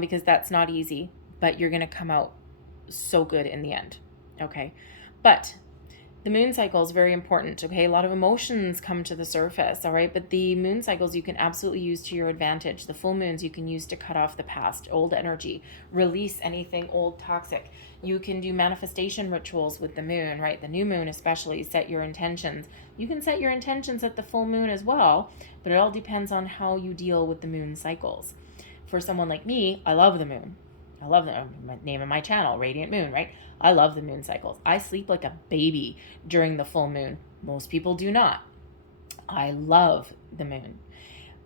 Because that's not easy, but you're going to come out so good in the end, okay? But the moon cycle is very important, okay? A lot of emotions come to the surface, all right? But the moon cycles you can absolutely use to your advantage. The full moons you can use to cut off the past, old energy, release anything old, toxic. You can do manifestation rituals with the moon, right? The new moon especially, set your intentions. You can set your intentions at the full moon as well, but it all depends on how you deal with the moon cycles. For someone like me, I love the moon. I love the name of my channel, Radiant Moon, right? I love the moon cycles. I sleep like a baby during the full moon. Most people do not. I love the moon.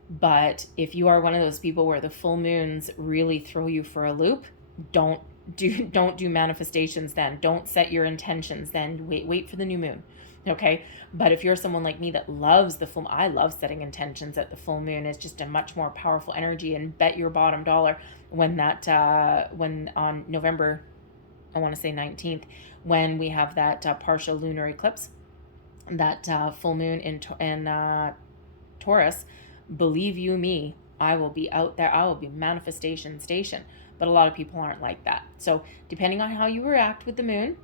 But if you are one of those people where the full moons really throw you for a loop, don't do manifestations then. Don't set your intentions then. Wait for the new moon. Okay. But if you're someone like me that loves the full, I love setting intentions at the full moon. It's just a much more powerful energy, and bet your bottom dollar when on November, I want to say 19th, when we have that partial lunar eclipse, that full moon in Taurus, believe you me, I will be out there. I will be manifestation station. But a lot of people aren't like that. So depending on how you react with the moon,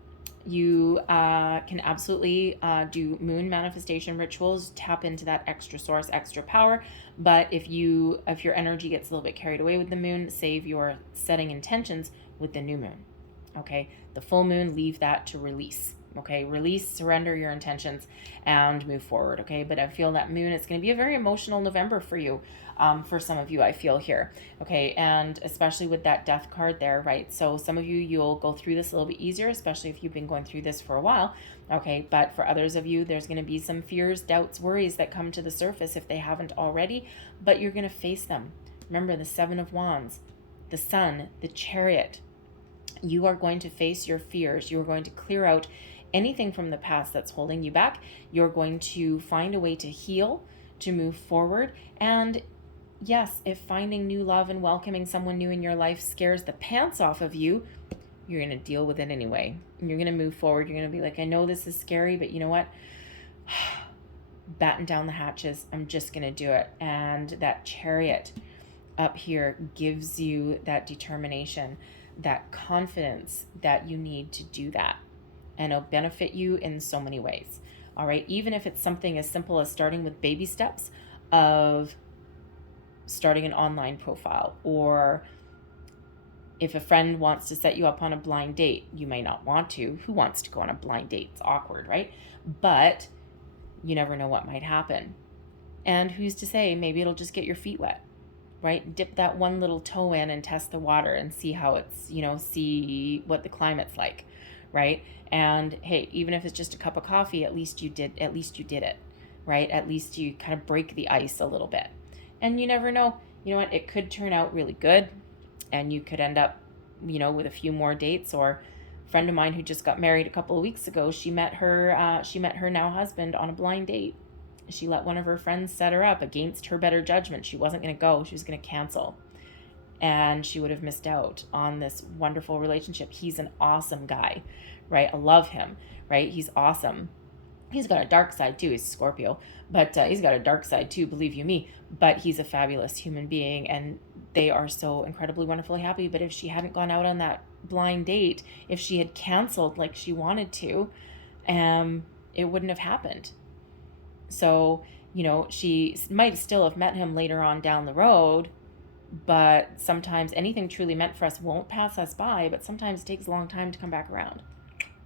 you can absolutely do moon manifestation rituals, tap into that extra source, extra power. But if your energy gets a little bit carried away with the moon, save your setting intentions with the new moon. Okay, the full moon, leave that to release. Okay, release, surrender your intentions, and move forward. Okay, but I feel that moon, it's going to be a very emotional November for you, for some of you, I feel here. Okay, and especially with that death card there, right? So some of you, you'll go through this a little bit easier, especially if you've been going through this for a while. Okay, but for others of you, there's going to be some fears, doubts, worries that come to the surface if they haven't already, but you're going to face them. Remember the Seven of Wands, the Sun, the Chariot. You are going to face your fears. You are going to clear out anything from the past that's holding you back. You're going to find a way to heal, to move forward. And yes, if finding new love and welcoming someone new in your life scares the pants off of you, you're going to deal with it anyway. And you're going to move forward. You're going to be like, I know this is scary, but you know what? Batten down the hatches. I'm just going to do it. And that Chariot up here gives you that determination, that confidence that you need to do that. And it'll benefit you in so many ways. All right. Even if it's something as simple as starting with baby steps of starting an online profile, or if a friend wants to set you up on a blind date, you may not want to. Who wants to go on a blind date? It's awkward, right? But you never know what might happen. And who's to say, maybe it'll just get your feet wet, right? Dip that one little toe in and test the water and see how it's, see what the climate's like, right? And hey, even if it's just a cup of coffee, at least you did it, right? At least you kind of break the ice a little bit. And you never know, what, it could turn out really good, and you could end up, with a few more dates. Or a friend of mine who just got married a couple of weeks ago, she met her now husband on a blind date. She let one of her friends set her up against her better judgment. She wasn't going to go. She was going to cancel. And she would have missed out on this wonderful relationship. He's an awesome guy, right? I love him, right? He's awesome. He's got a dark side too. He's a Scorpio, but he's got a dark side too, believe you me. But he's a fabulous human being, and they are so incredibly wonderfully happy. But if she hadn't gone out on that blind date, if she had canceled like she wanted to, it wouldn't have happened. So, she might still have met him later on down the road, but sometimes anything truly meant for us won't pass us by, but sometimes it takes a long time to come back around.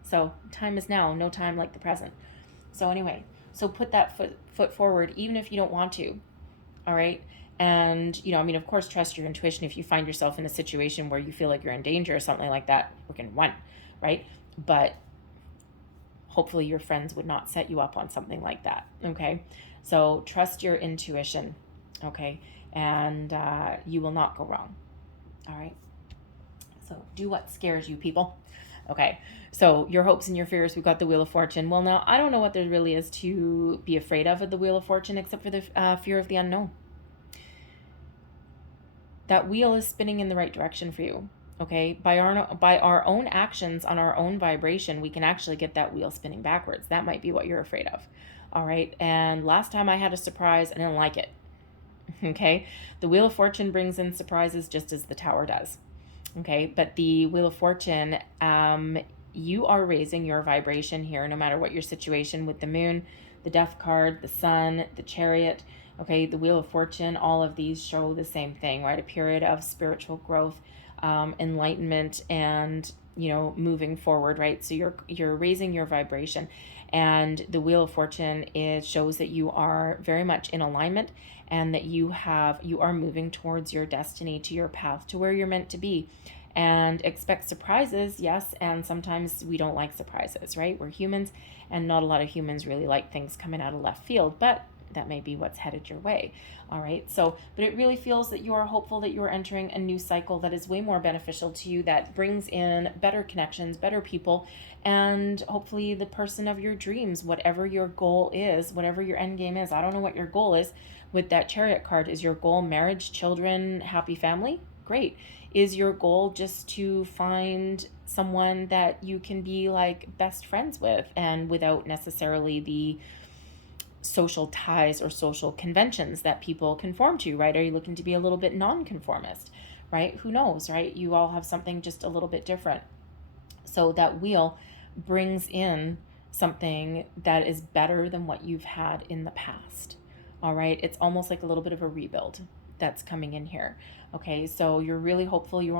So time is now, no time like the present. So anyway, so put that foot forward, even if you don't want to, all right? And, of course, trust your intuition. If you find yourself in a situation where you feel like you're in danger or something like that, freaking one, right? But hopefully your friends would not set you up on something like that. Okay. So trust your intuition. Okay. And you will not go wrong. All right. So do what scares you, people. Okay. So your hopes and your fears, we've got the Wheel of Fortune. Well, now I don't know what there really is to be afraid of at the Wheel of Fortune, except for the fear of the unknown. That wheel is spinning in the right direction for you. Okay, by our own actions on our own vibration, we can actually get that wheel spinning backwards. That might be what you're afraid of. All right, and last time I had a surprise, I didn't like it. Okay, the Wheel of Fortune brings in surprises just as the Tower does. Okay, but the Wheel of Fortune, you are raising your vibration here, no matter what your situation with the Moon, the Death card, the Sun, the Chariot. Okay, the Wheel of Fortune, all of these show the same thing, right? A period of spiritual growth, enlightenment, and moving forward, right? So you're raising your vibration, and the Wheel of Fortune shows that you are very much in alignment, and that you are moving towards your destiny, to your path, to where you're meant to be. And expect surprises, yes, and sometimes we don't like surprises, right? We're humans, and not a lot of humans really like things coming out of left field, but that may be what's headed your way. All right. So, but it really feels that you are hopeful that you are entering a new cycle that is way more beneficial to you, that brings in better connections, better people, and hopefully the person of your dreams, whatever your goal is, whatever your end game is. I don't know what your goal is with that Chariot card. Is your goal marriage, children, happy family? Great. Is your goal just to find someone that you can be like best friends with, and without necessarily the social ties or social conventions that people conform to, right? Are you looking to be a little bit nonconformist, right? Who knows, right? You all have something just a little bit different. So that wheel brings in something that is better than what you've had in the past. All right. It's almost like a little bit of a rebuild that's coming in here. Okay. So you're really hopeful you're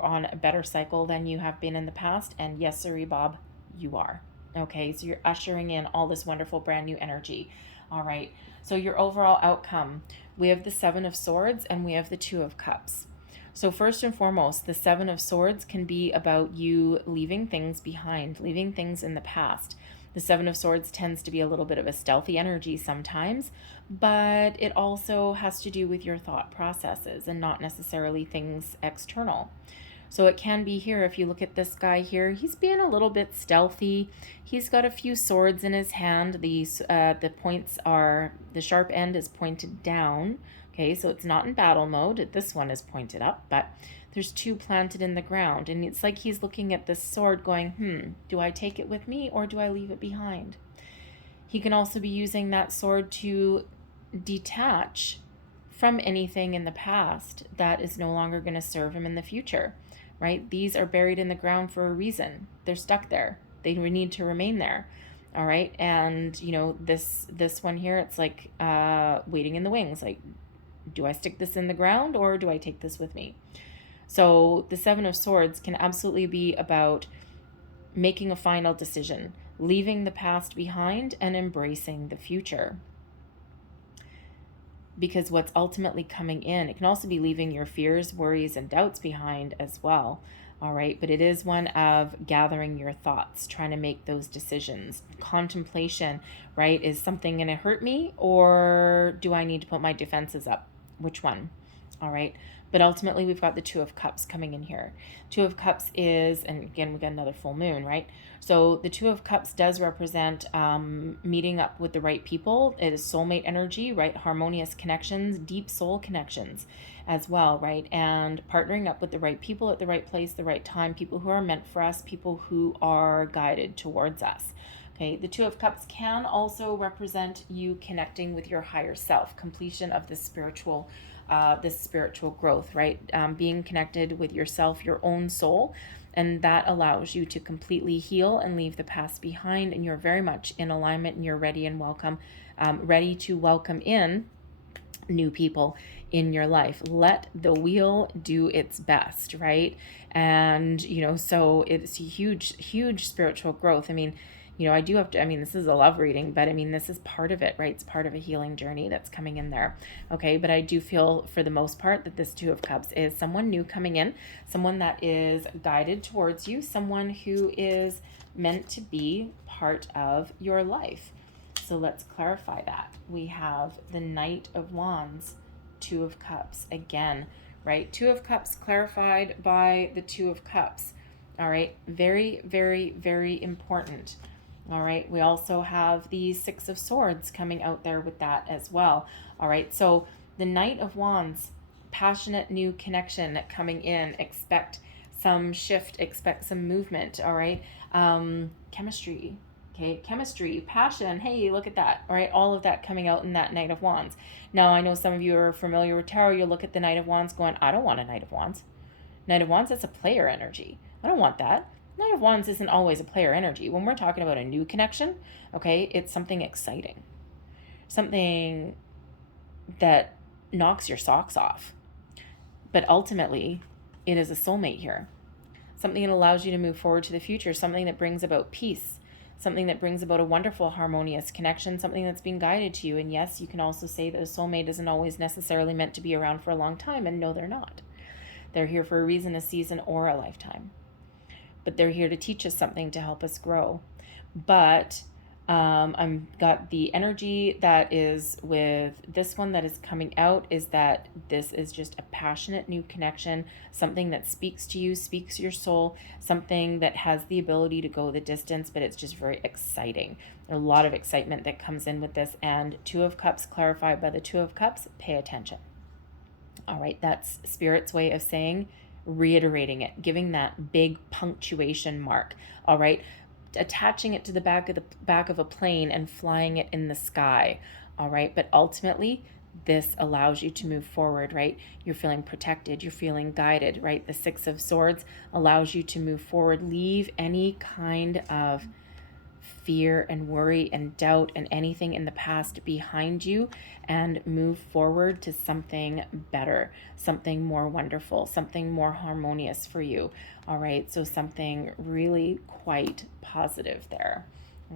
on a better cycle than you have been in the past. And yes, sirree, Bob, you are. Okay, so you're ushering in all this wonderful brand new energy. All right, so your overall outcome, we have the Seven of Swords and we have the Two of Cups. So first and foremost, the Seven of Swords can be about you leaving things behind, leaving things in the past. The Seven of Swords tends to be a little bit of a stealthy energy sometimes, but it also has to do with your thought processes and not necessarily things external. So it can be here, if you look at this guy here, he's being a little bit stealthy. He's got a few swords in his hand. The points are, the sharp end is pointed down. Okay, so it's not in battle mode. This one is pointed up, but there's two planted in the ground. And it's like he's looking at this sword going, do I take it with me or do I leave it behind? He can also be using that sword to detach from anything in the past that is no longer going to serve him in the future. Right? These are buried in the ground for a reason. They're stuck there. They need to remain there. All right. And this one here, it's like waiting in the wings. Like, do I stick this in the ground or do I take this with me? So the Seven of Swords can absolutely be about making a final decision, leaving the past behind and embracing the future. Because what's ultimately coming in, it can also be leaving your fears, worries, and doubts behind as well. All right, but it is one of gathering your thoughts, trying to make those decisions. Contemplation, right? Is something going to hurt me, or do I need to put my defenses up? Which one? All right. But ultimately, we've got the Two of Cups coming in here. Two of Cups is, and again, we've got another full moon, right? So the Two of Cups does represent meeting up with the right people. It is soulmate energy, right? Harmonious connections, deep soul connections as well, right? And partnering up with the right people at the right place, the right time, people who are meant for us, people who are guided towards us. Okay, the Two of Cups can also represent you connecting with your higher self, completion of this spiritual growth, right? Being connected with yourself, your own soul, and that allows you to completely heal and leave the past behind, and you're very much in alignment, and you're ready and ready to welcome in new people in your life. Let the wheel do its best, right? And so it's a huge spiritual growth. I mean, I do have to, this is a love reading, but this is part of it, right? It's part of a healing journey that's coming in there. Okay. But I do feel for the most part that this Two of Cups is someone new coming in, someone that is guided towards you, someone who is meant to be part of your life. So let's clarify that. We have the Knight of Wands, Two of Cups again, right? Two of Cups clarified by the Two of Cups. All right, very, very, very important. All right, we also have the Six of Swords coming out there with that as well. All right, so the Knight of Wands, passionate new connection coming in. Expect some shift, expect some movement. All right, chemistry. Okay, chemistry, passion, hey, look at that, all right? All of that coming out in that Knight of Wands. Now, I know some of you are familiar with tarot. You'll look at the Knight of Wands going, I don't want a Knight of Wands. Knight of Wands, that's a player energy. I don't want that. Knight of Wands isn't always a player energy. When we're talking about a new connection, okay, it's something exciting. Something that knocks your socks off. But ultimately, it is a soulmate here. Something that allows you to move forward to the future. Something that brings about peace. Something that brings about a wonderful, harmonious connection, something that's being guided to you. And yes, you can also say that a soulmate isn't always necessarily meant to be around for a long time, and no, they're not. They're here for a reason, a season, or a lifetime. But they're here to teach us something, to help us grow. But I've got the energy that is with this one that is coming out is that this is just a passionate new connection, something that speaks to you, speaks your soul, something that has the ability to go the distance, but it's just very exciting. There's a lot of excitement that comes in with this. And Two of Cups clarified by the Two of Cups, pay attention. All right, that's Spirit's way of saying, reiterating it, giving that big punctuation mark. All right, attaching it to the back of a plane and flying it in the sky. All right, but ultimately this allows you to move forward, right? You're feeling protected, you're feeling guided, right? The Six of Swords allows you to move forward, leave any kind of fear and worry and doubt and anything in the past behind you, and move forward to something better, something more wonderful, something more harmonious for you. All right, so something really quite positive there.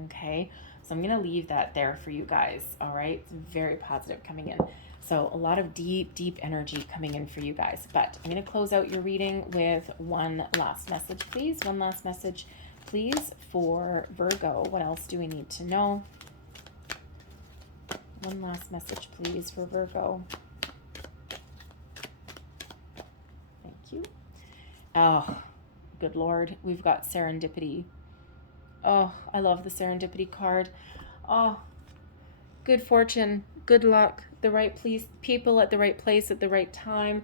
Okay, so I'm going to leave that there for you guys. All right, it's very positive coming in. So a lot of deep, deep energy coming in for you guys. But I'm going to close out your reading with one last message, please. One last message, please, for Virgo. What else do we need to know? One last message, please, for Virgo. Thank you. Oh, good Lord. We've got serendipity. Oh, I love the serendipity card. Oh, good fortune, good luck, the right people at the right place at the right time.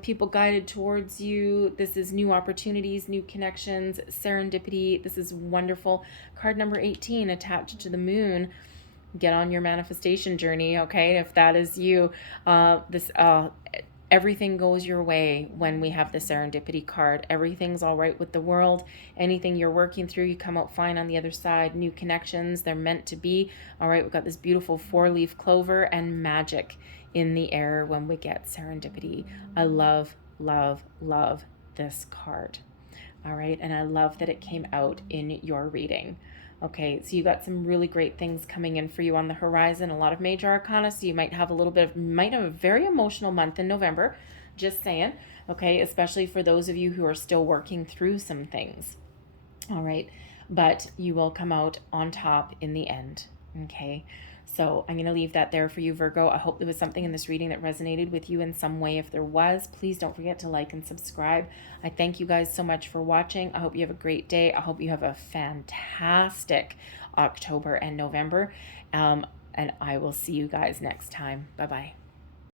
People guided towards you. This is new opportunities, new connections, serendipity. This is wonderful. Card number 18, attached to the moon. Get on your manifestation journey, okay? If that is you, everything goes your way when we have the serendipity card. Everything's all right with the world. Anything you're working through, you come out fine on the other side. New connections, they're meant to be. All right, we've got this beautiful 4-leaf clover and magic in the air when we get serendipity. I love, love, love this card. All right, and I love that it came out in your reading. Okay, so you got some really great things coming in for you on the horizon, a lot of major arcana, so you might have a very emotional month in November, just saying, okay, especially for those of you who are still working through some things. All right, but you will come out on top in the end, okay? So I'm going to leave that there for you, Virgo. I hope there was something in this reading that resonated with you in some way. If there was, please don't forget to like and subscribe. I thank you guys so much for watching. I hope you have a great day. I hope you have a fantastic October and November. And I will see you guys next time. Bye-bye.